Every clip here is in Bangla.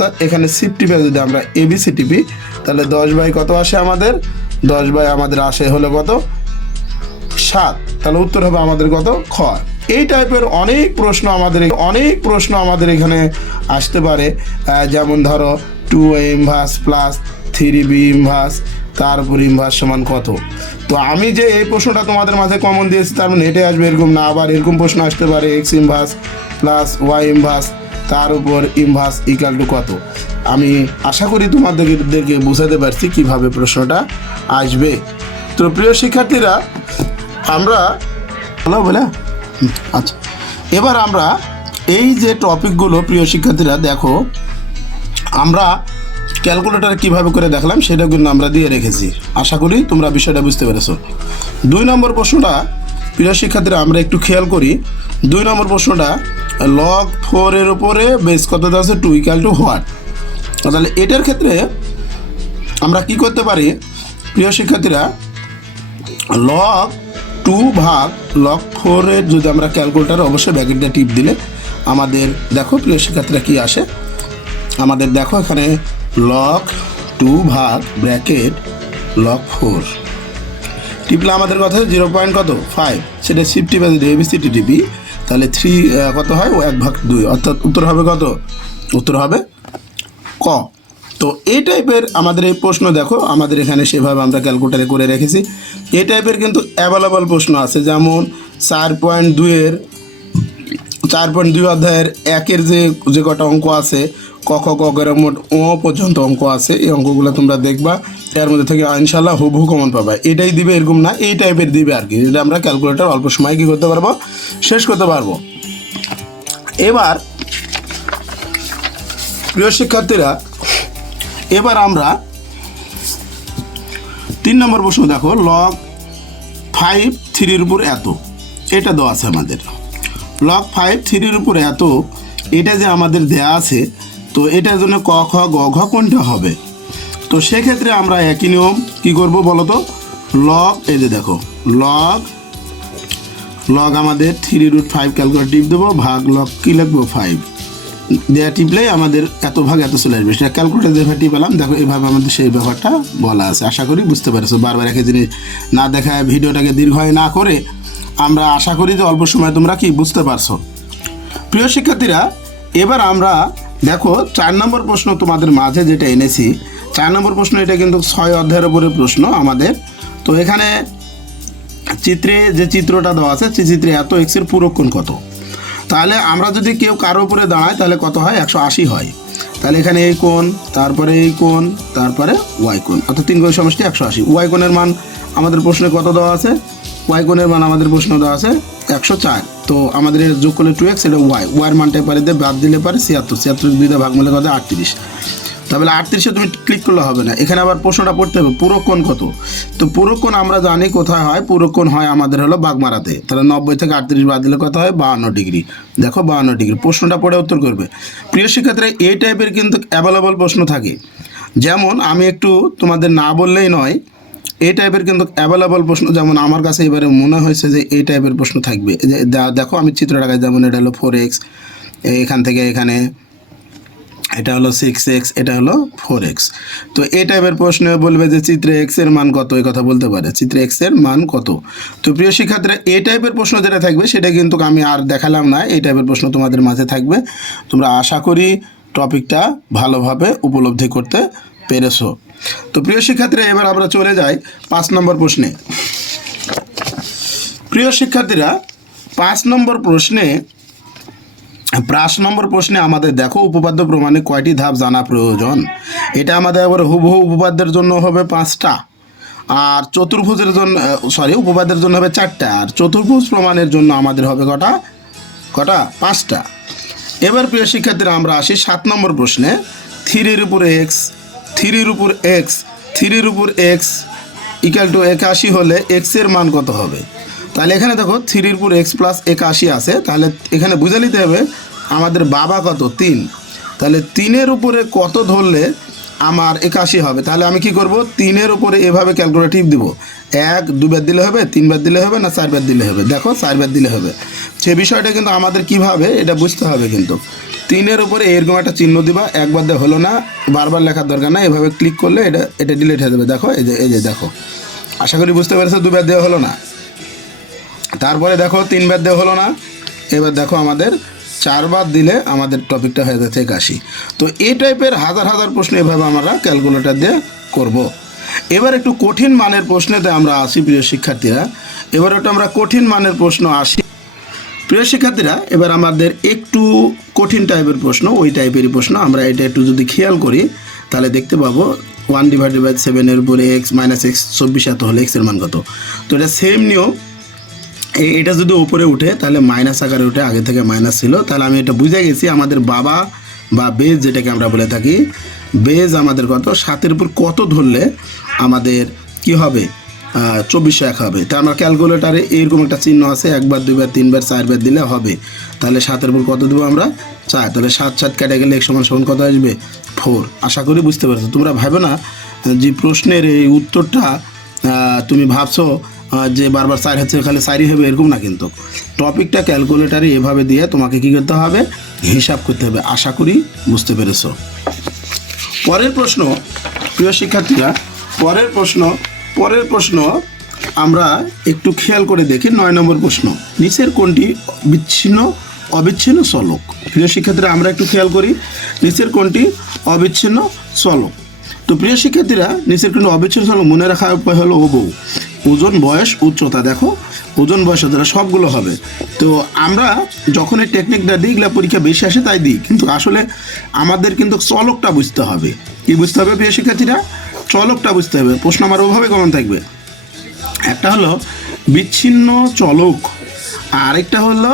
অর্থাৎ এখানে শিফট টিপে যদি আমরা ABC টিপি তাহলে 10 বাই কত আসে আমাদের, 10 বাই আমাদের আসে হলো কত 7, তাহলে উত্তর হবে আমাদের কত খ। এই টাইপের অনেক প্রশ্ন আমাদের এখানে আসতে পারে, যেমন ধরো 2A inverse plus 3B inverse তার উপর ইনভার্স সমান কত। তো আমি যে এই প্রশ্নটা তোমাদের মাঝে কমন দিয়েছি তার মানে এটাই আসবে এরকম না, আবার এরকম প্রশ্ন আসতে পারে x inverse plus y inverse তার উপর ইনভার্স ইকুয়াল টু কত। আমি আশা করি তোমাদেরকে বোঝাতে পারছি কিভাবে প্রশ্নটা আসবে। তো প্রিয় শিক্ষার্থীরা আমরা বলে আচ্ছা, এবার আমরা এই যে টপিকগুলো প্রিয় শিক্ষার্থীরা দেখো আমরা ক্যালকুলেটর কিভাবে করে দেখলাম সেটা কিন্তু আমরা দিয়ে রেখেছি। আশা করি তোমরা বিষয়টা বুঝতে পেরেছো। 2 নম্বর প্রশ্নটা প্রিয় শিক্ষার্থীরা আমরা একটু খেয়াল করি। 2 নম্বর প্রশ্নটা log 4 এর উপরে বেস কত দেওয়া আছে 2 ইকুয়াল টু হোয়াট। তাহলে এটার ক্ষেত্রে আমরা কি করতে পারি প্রিয় শিক্ষার্থীরা, log 2 ভাগ log 4 এর যদি আমরা ক্যালকুলেটারে অবশ্যই ব্র্যাকেটটা টিপ দিলে আমাদের দেখো প্রিয় শিক্ষার্থীরা কি আসে, আমাদের দেখো এখানে log 2 ভাগ ব্র্যাকেট log 4 টিপলে আমাদের কথা 0.5, সেটা শিফট টিপে যদি এবিসিটি টিপি তাহলে 3 কত হয় 1/2, অর্থাৎ উত্তর হবে কত, উত্তর হবে ক। তো এই টাইপের আমাদের এই প্রশ্ন দেখো আমাদের এখানে সেভাবে আমরা ক্যালকুলেটারে করে রেখেছি। এই টাইপের কিন্তু অ্যাভেলেবল প্রশ্ন আছে, যেমন 4.2 অধ্যায়ের 1-এর যে কটা অঙ্ক আছে ক খ গ ঘ মোট ও পর্যন্ত অঙ্ক আছে, এই অঙ্কগুলো তোমরা দেখবা, এর মধ্যে থেকে ইনশাল্লাহ হুবহু কমন পাবা। এটাই দিবে এরকম না, এই টাইপের দিবে আর কি, এটা আমরা ক্যালকুলেটর অল্প সময় কী করতে পারবো, শেষ করতে পারবো। এবার প্রিয় শিক্ষার্থীরা এবার আমরা 3 নম্বর প্রশ্ন দেখো log 5 3-এর উপর এত, এটা দেওয়া আছে আমাদের। log 5 3-এর উপর এত এটা যে আমাদের দেয়া আছে, তো এটার জন্য ক খ গ ঘ কোনটা হবে। তো সেক্ষেত্রে আমরা একই নিয়ম কী করব বলো তো, log এই যে দেখো log আমাদের 3√5 ক্যালকুলেটর টিপ দেবো ভাগ log কী লিখবো 5 দেয়া টিপলেই আমাদের এত ভাগ এত চলে আসবে। সেটা ক্যালকুলেটর যেভাবে টিপলাম দেখো এভাবে আমাদের সেই ব্যাপারটা বলা আছে। আশা করি বুঝতে পেরেছো। বারবার একই জিনিস না দেখায় ভিডিওটাকে দীর্ঘায় না করে আমরা আশা করি যে অল্প সময় তোমরা কি বুঝতে পারছো। প্রিয় শিক্ষার্থীরা এবার আমরা দেখো 4 নম্বর প্রশ্ন তোমাদের মাঝে যেটা এনেছি, 4 নম্বর প্রশ্ন এটা কিন্তু 6 অধ্যায়ের উপরে প্রশ্ন আমাদের। তো এখানে চিত্রে যে চিত্রটা দেওয়া আছে সেই চিত্রে এত এক্সের পূরক কোণ কত। তাহলে আমরা যদি কেউ কারো উপরে দাঁড়ায় তাহলে কত হয় 180 হয়। তাহলে এখানে এই কোণ, তারপরে এই কোণ, তারপরে ওয়াই কোণ, অর্থাৎ 3 কোণের সমষ্টি 180। ওয়াই কোণের মান আমাদের প্রশ্নে কত দেওয়া আছে, ওয়াই কোণের মান আমাদের প্রশ্ন দেওয়া আছে 104। তো আমাদের যোগ করলে 2x, এটা ওয়াইয়ের মানটা পারে দিয়ে বাদ দিলে পারে 76 2 ভাগ মিলে কত 38। তাহলে 38-এ তুমি ক্লিক করলে হবে না, এখানে আবার প্রশ্নটা পড়তে হবে পূরক কোণ কত। তো পূরক কোণ আমরা জানি কোথায় হয়, পূরক কোণ হয় আমাদের হলো বাগমারাতে। তাহলে 90 থেকে 38 বাদ দিলে কত হয় 52 ডিগ্রি। দেখো 52 ডিগ্রি, প্রশ্নটা পড়ে উত্তর করবে। প্রিয় শিক্ষার্থীরা এই টাইপের কিন্তু অ্যাভেলেবল প্রশ্ন থাকে, যেমন আমি একটু তোমাদের না বললেই নয়, এই টাইপের কিন্তু অ্যাভেলেবল প্রশ্ন, যেমন আমার কাছে এবারে মনে হয়েছে যে এই টাইপের প্রশ্ন থাকবে। দেখো আমি চিত্রটাকে, যেমন এটা হলো 4x, এখান থেকে এখানে এটা হলো 6x, এটা হলো 4x। তো এই টাইপের প্রশ্নে বলবে যে চিত্রে x এর মান কত, এই কথা বলতে পারে চিত্রে x এর মান কত। তো প্রিয় শিক্ষার্থীরা এই টাইপের প্রশ্ন যেটা থাকবে সেটা কিন্তু আমি আর দেখালাম না, এই টাইপের প্রশ্ন তোমাদের মাঝে থাকবে। তোমরা আশা করি টপিকটা ভালোভাবে উপলব্ধি করতে পেরেছো। তো প্রিয় শিক্ষার্থীরা এবার আমরা চলে যাই 5 নম্বর প্রশ্নে। প্রিয় শিক্ষার্থীরা 5 নম্বর প্রশ্নে আমাদের দেখো উপপাদ্য প্রমাণে কয়টি ধাপ জানা প্রয়োজন। এটা আমাদের আবার হুবহু উপপাদ্যের জন্য হবে 5টা, আর চতুর্ভুজের জন্য উপপাদ্যের জন্য হবে 4টা, আর চতুর্ভুজ প্রমাণের জন্য আমাদের হবে কটা 5টা। এবার প্রিয় শিক্ষার্থীরা আমরা আসি 7 নম্বর প্রশ্নে। 3-এর উপর x ইকুয়াল টু 81 হলে x এর মান কত হবে। তাহলে এখানে দেখো 3-এর উপর x প্লাস 81 আছে, তাহলে এখানে বুঝে নিতে হবে আমাদের বাবা কত 3, তাহলে 3-এর উপরে কত ধরলে আমার 81 হবে। তাহলে আমি কি করব, 3-এর উপরে এভাবে ক্যালকুলেটিভ দিব, 1 2 বার দিলে হবে, 3 বার দিলে হবে না 4 বার দিলে হবে। দেখো 4 বার দিলে হবে। সে বিষয়টা কিন্তু আমাদের কিভাবে এটা বুঝতে হবে। কিন্তু 3-এর উপরে এরকম একটা চিহ্ন দিবা, একবার দিয়ে হলো না, বারবার লেখার দরকার না, এভাবে ক্লিক করলে এটা ডিলিট হয়ে যাবে। দেখো এই যে দেখো, আশা করি বুঝতে পেরেছো। 2বার দেওয়া হলো না, তারপরে দেখো 3বার দেওয়া হলো না, এবার দেখো আমাদের 4বার দিলে আমাদের টপিকটা হয়ে যাচ্ছে 81। তো এই টাইপের হাজার হাজার প্রশ্ন এভাবে আমরা ক্যালকুলেটর দিয়ে করব। এবার একটু কঠিন মানের প্রশ্নেতে আমরা আসি প্রিয় শিক্ষার্থীরা। এবার একটু আমরা কঠিন মানের প্রশ্ন আসি প্রিয় শিক্ষার্থীরা। এবার আমাদের একটু কঠিন টাইপের প্রশ্ন, ওই টাইপেরই প্রশ্ন। আমরা এটা একটু যদি খেয়াল করি তাহলে দেখতে পাবো 1/7 উপরে x - x 24 এত হলে x এর মান কত। তো এটা সেম নিয়ম, এটা যদি উপরে উঠে তাহলে মাইনাস আকারে উঠে, আগে থেকে মাইনাস ছিল। তাহলে আমি এটা বুঝে গেছি আমাদের বাবা বা বেজ যেটাকে আমরা বলে থাকি, বেজ আমাদের কত, 7-এর উপর কত ধরলে আমাদের কি হবে, 2401 হবে। তা আমরা ক্যালকুলেটারে এরকম একটা চিহ্ন আছে, 1বার 2বার 3বার 4বার দিলে হবে। তাহলে 7-এর উপর কত দেবো আমরা, 4। তাহলে 7 কেটে গেলে x সমান কত আসবে, 4। আশা করি বুঝতে পারছো। তোমরা ভাবো না যে প্রশ্নের এই উত্তরটা তুমি ভাবছো যে বারবার 4 হচ্ছে, খালি 4ই হবে, এরকম না। কিন্তু টপিকটা ক্যালকুলেটারে এভাবে দিয়ে তোমাকে কী করতে হবে, হিসাব করতে হবে। আশা করি বুঝতে পেরেছো। পরের প্রশ্ন প্রিয় শিক্ষার্থীরা, পরের প্রশ্ন আমরা একটু খেয়াল করে দেখি। 9 নম্বর প্রশ্ন, নিচের কোনটি অবিচ্ছিন্ন চলক। প্রিয় শিক্ষার্থীরা আমরা একটু খেয়াল করি, নিচের কোনটি অবিচ্ছিন্ন চলক। তো প্রিয় শিক্ষার্থীরা, নিচের কোনটি অবিচ্ছিন্ন চলক মনে রাখার উপায় হলো ওজন, বয়স, উচ্চতা। দেখো ওজন, বয়স, উচ্চতা সবগুলো হবে। তো আমরা যখন এই টেকনিকটা দিই, এগুলো পরীক্ষা বেশি আসে তাই দিই, কিন্তু আসলে আমাদের কিন্তু চলকটা বুঝতে হবে। কি বুঝতে হবে প্রিয় শিক্ষার্থীরা, চলকটা বুঝতে হবে। প্রশ্ন আমার ওভাবে কেমন থাকবে, একটা হলো বিচ্ছিন্ন চলক, আরেকটা হলো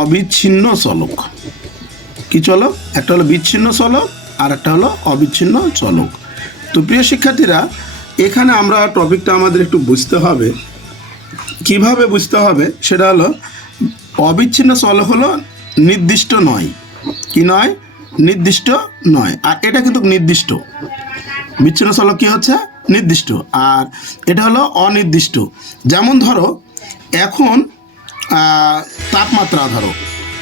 অবিচ্ছিন্ন চলক। কি চলক, একটা হলো বিচ্ছিন্ন চলক আর একটা হলো অবিচ্ছিন্ন চলক। তো প্রিয় শিক্ষার্থীরা, এখানে আমরা টপিকটা আমাদের একটু বুঝতে হবে। কিভাবে বুঝতে হবে সেটা হলো, অবিচ্ছিন্ন চলক হলো নির্দিষ্ট নয়। কি নয়, নির্দিষ্ট নয়। আর এটা কিন্তু নির্দিষ্ট। বিচ্ছিন্ন চলক কি হচ্ছে, নির্দিষ্ট, আর এটা হলো অনির্দিষ্ট। যেমন ধরো এখন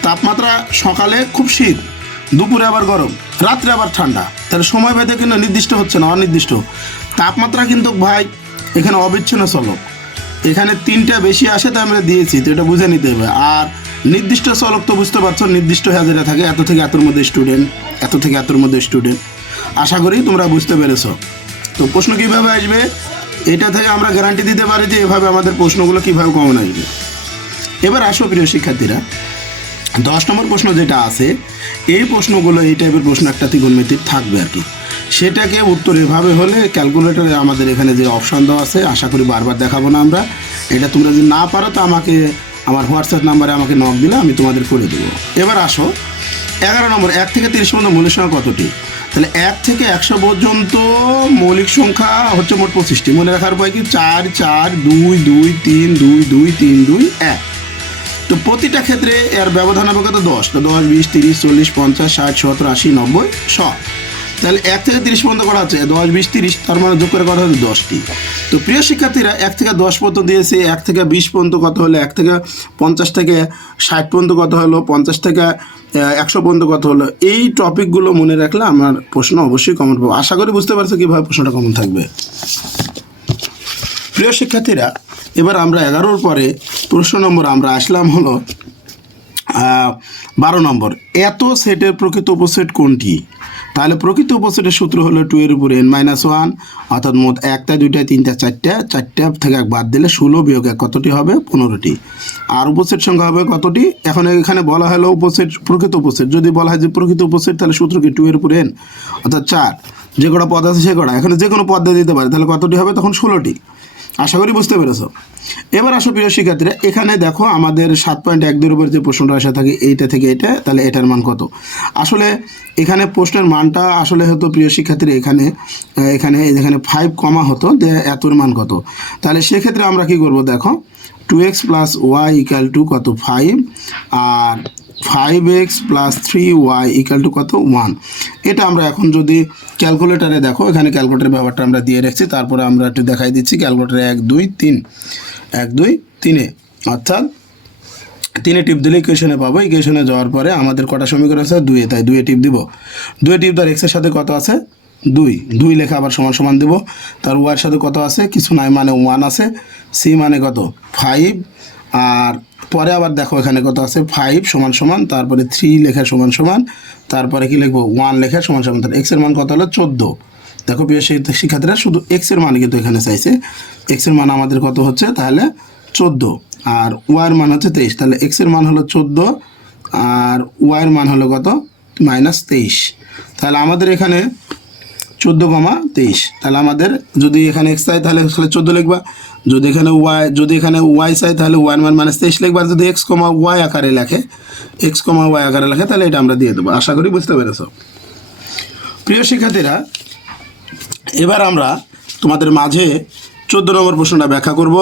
তাপমাত্রা সকালে খুব শীত, দুপুরে আবার গরম, রাত্রে আবার ঠান্ডা। তাহলে সময় ভেদে কিন্তু নির্দিষ্ট হচ্ছে না, অনির্দিষ্ট। তাপমাত্রা কিন্তু ভাই এখানে অবিচ্ছিন্ন চলক, এখানে 3টা বেশি আসে তাই আমরা দিয়েছি, তো এটা বুঝে নিতে হবে। আর নির্দিষ্ট চলক তো বুঝতে পারছো, নির্দিষ্ট হাজারে থাকে, এত থেকে এতর মধ্যে স্টুডেন্ট, এত থেকে এতর মধ্যে স্টুডেন্ট। আশা করি তোমরা বুঝতে পেরেছো। তো প্রশ্ন কীভাবে আসবে, এটা থেকে আমরা গ্যারান্টি দিতে পারি যে এভাবে আমাদের প্রশ্নগুলো কীভাবে কমন আসবে। এবার আসো প্রিয় শিক্ষার্থীরা, 10 নম্বর প্রশ্ন যেটা আছে, এই প্রশ্নগুলো, এই টাইপের প্রশ্ন একটা ত্রিকোণমিতিক থাকবে আর কি। সেটাকে উত্তর এভাবে হলে ক্যালকুলেটরে আমাদের এখানে যে অপশান দেওয়া আছে, আশা করি বারবার দেখাবো না আমরা। এটা তোমরা যদি না পারো তো আমাকে আমার হোয়াটসঅ্যাপ নাম্বারে আমাকে নক দিলে আমি তোমাদের করে দেবো। এবার আসো 11 নম্বর, 1 থেকে 30 পর্যন্ত মৌলিক সংখ্যা কতটি। তাহলে 1 থেকে 100 পর্যন্ত মৌলিক সংখ্যা হচ্ছে মোট 25টি। মনে রাখার উপায় কি, 4 4 2 2 3 2 2 3 2 1। তো প্রতিটা ক্ষেত্রে এর ব্যবধান হবে কত, 10। তো 10 20 30 40 50 60 70 80 90 100। তাহলে 1 থেকে 30 পর্যন্ত করা হচ্ছে 10 20 30, তার মানে যোগ করে করা হচ্ছে 10টি। তো প্রিয় শিক্ষার্থীরা, 1 থেকে 10 পর্যন্ত দিয়েছে, 1 থেকে 20 পর্যন্ত কত হলো, 1 থেকে 50 থেকে 60 পর্যন্ত কত হলো, 50 থেকে 100 পর্যন্ত কত হলো। এই টপিকগুলো মনে রাখলে আমার প্রশ্ন অবশ্যই কমন পাবো। আশা করি বুঝতে পারছো কীভাবে প্রশ্নটা কমন থাকবে। প্রিয় শিক্ষার্থীরা, এবার আমরা 11-র পরে প্রশ্ন নম্বর আমরা আসলাম হলো 12 নম্বর, এত সেটের প্রকৃত উপসেট কোনটি। তাহলে প্রকৃত উপসেটের সূত্র হলো 2 এর উপরে n-1, অর্থাৎ মোট 1টা 2টা 3টা 4টা থেকে 1 বাদ দিলে 16 বিয়োগ 1 কতটি হবে, 15টি। আর উপসেট সংখ্যা হবে কতটি, এখন এখানে বলা হলো উপসেট, প্রকৃত উপসেট। যদি বলা হয় যে প্রকৃত উপসেট, তাহলে সূত্র কি 2 এর উপরে n, অর্থাৎ 4, যে কটা পদ আছে সে কটা, এখানে যে কোনো পদ দিয়ে দিতে পারে, তাহলে কতটি হবে, তখন 16টি। আশা করি বুঝতে পেরেছো। এবার আসো প্রিয় শিক্ষার্থীরা, এখানে দেখো আমাদের 7.12 উপর যে প্রশ্নটা আসা থাকে, এইটা থেকে এটা, তাহলে এটার মান কত। আসলে এখানে প্রশ্নের মানটা আসলে হতো প্রিয় শিক্ষার্থীরা, এখানে 5 কমা হতো যে এতর মান কত। তাহলে সেক্ষেত্রে আমরা কি করব, দেখো 2x + y = কত, 5, আর 5x + 3y = কত, 1। এটা আমরা এখন যদি ক্যালকুলেটারে দেখো, এখানে ক্যালকুলেটারের ব্যাপারটা আমরা দিয়ে রাখছি, তারপরে আমরা একটু দেখাই দিচ্ছি। ক্যালকুলেটারে 1 2 3 1 2 3, অর্থাৎ 3-এ টিপ দিলে ইকুয়েশনে পাবো। ইকুয়েশনে যাওয়ার পরে আমাদের কটা সমীকরণ আছে? 2-এ, তাই 2-এ টিপ দিব। 2-এ টিপ তার এক্সের সাথে কত আছে? 2 লেখা আবার সমান সমান দেবো। তার ওয়াইয়ের সাথে কত আছে? কিছু নাই, মানে 1 আছে। সি মানে কত? 5। আর পরে আবার দেখো এখানে কত আছে? 5 সমান সমান, তারপরে 3 লেখা সমান সমান, তারপরে কি লিখবো? 1 লেখা সমান সমান। তার এক্সের মান কত হলো? 14। দেখো প্রিয় শিক্ষার্থীরা, শুধু এক্সের মান কিন্তু এখানে চাইছে। এক্সের মান আমাদের কত হচ্ছে? তাহলে 14, আর ওয়াইয়ের মান হচ্ছে 23। তাহলে এক্সের মান হলো 14 আর ওয়াইয়ের মান হলো কত? -23। তাহলে আমাদের এখানে 14,23। তাহলে আমাদের যদি এখানে এক্স চাই তাহলে 14 লিখবা, যদি এখানে ওয়াই চাই তাহলে ওয়াইয়ের মান -23 লিখবা। যদি এক্স কমা ওয়াই আকারে লেখে তাহলে এটা আমরা দিয়ে দেবো। আশা করি বুঝতে পেরেছ। প্রিয় শিক্ষার্থীরা, এবার আমরা তোমাদের মাঝে 14 নম্বর প্রশ্নটা ব্যাখ্যা করব।